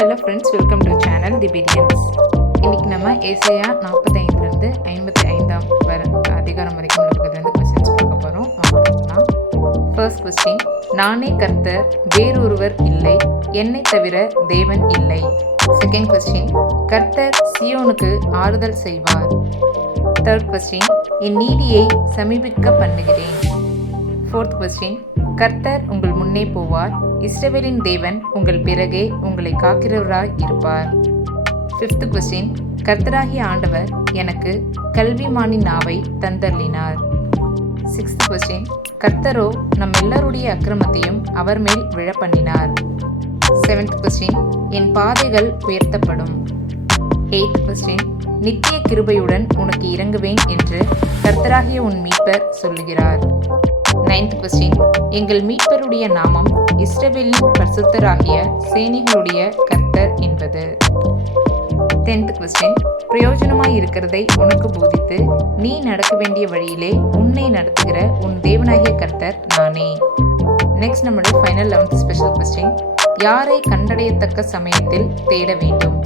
Hello friends, welcome to channel the Priyans. இன்றைக்கி நம்ம ஏசாயா 45 55 அதிகாரம் வரைக்கும் இருக்கிறது கொஸ்டின்ஸ் பார்க்க போகிறோம். ஃபர்ஸ்ட் கொஸ்டின், நானே கர்த்தர், வேறொருவர் இல்லை, என்னை தவிர தேவன் இல்லை. செகண்ட் கொஸ்டின், கர்த்தர் சியோனுக்கு ஆறுதல் செய்வார். தேர்ட் கொஸ்டின், என் நீதியை சமீபிக்க பண்ணுகிறேன். ஃபோர்த் கொஸ்டின், கர்த்தர் உங்கள் முன்னே போவார், இஸ்ரவேலின் தேவன் உங்கள் பிறகே உங்களை காக்கிறவராய் இருப்பார். ஃபிஃப்த் கொஸ்டின், கர்த்தராகிய ஆண்டவர் எனக்கு கல்விமானின் நாவை தந்தள்ளினார். சிக்ஸ்த் கொஸ்டின், கர்த்தரோ நம் எல்லாருடைய அக்கிரமத்தையும் அவர் மேல் விழப்பண்ணினார். செவன்த் கொஸ்டின், என் பாதைகள் உயர்த்தப்படும். எய்த் கொஸ்டின், நித்திய கிருபையுடன் உனக்கு இறங்குவேன் என்று கர்த்தராகிய உன் மீட்பர் சொல்லுகிறார். நைன்த் கொஸ்டின், எங்கள் மீட்பருடைய நாமம் இஸ்ரவேலின் பரிசுத்தராகிய சேனைகளுடைய கர்த்தர் என்பது. 10th கொஸ்டின், பிரயோஜனமாய் இருக்கிறதை உனக்கு போதித்து நீ நடக்க வேண்டிய வழியிலே உன்னை நடத்துகிற உன் தேவனாகிய கர்த்தர் நானே. நெக்ஸ்ட் நம்மளுடைய ஃபைனல் 11th ஸ்பெஷல் கொஸ்டின், யாரை கண்டடையத்தக்க சமயத்தில் தேட வேண்டும்.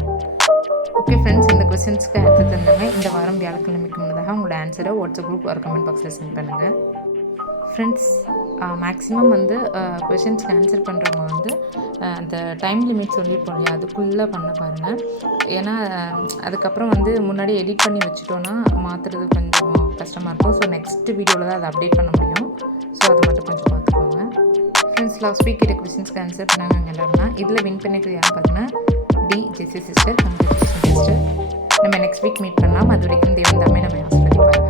ஓகே ஃப்ரெண்ட்ஸ், இந்த கொஸ்டின்ஸ்க்கு ஆன்சர் தந்தாங்க. இந்த வாரம் வியாழக்கிழமைக்கு முன்னதாக உங்களோட ஆன்சரை வாட்ஸ்அப் குரூப் ஒரு கமெண்ட் பாக்ஸில் சென்ட் பண்ணுங்கள். ஃப்ரெண்ட்ஸ், மேக்ஸிமம் கொஷின்ஸ்க்கு ஆன்சர் பண்ணுறவங்க அந்த டைம் லிமிட் சொல்லியிருப்போம் இல்லையா, அதுக்குள்ளே பண்ண பாருங்கள். ஏன்னா அதுக்கப்புறம் முன்னாடி எடிட் பண்ணி வச்சுட்டோன்னா மாற்றுறது கொஞ்சம் கஷ்டமாக இருக்கும். ஸோ நெக்ஸ்ட் வீடியோவில் தான் அதை அப்டேட் பண்ண முடியும். ஸோ அதை மட்டும் கொஞ்சம் பார்த்துக்கோங்க. ஃப்ரெண்ட்ஸ், லாஸ்ட் வீக் கிட்ட கொஷின்ஸ்க்கு ஆன்சர் பண்ணாங்க எல்லாருன்னா. இதில் வின் பண்ணிக்கிறது யாரும் பார்த்தீங்கன்னா ஜெசி சிஸ்டர். Congratulation sister. நம்ம நெக்ஸ்ட் வீக் மீட் பண்ணலாம். அது வரைக்கும் தேவன் தாமே நம்ம ஆஸ்வதிப்பார்.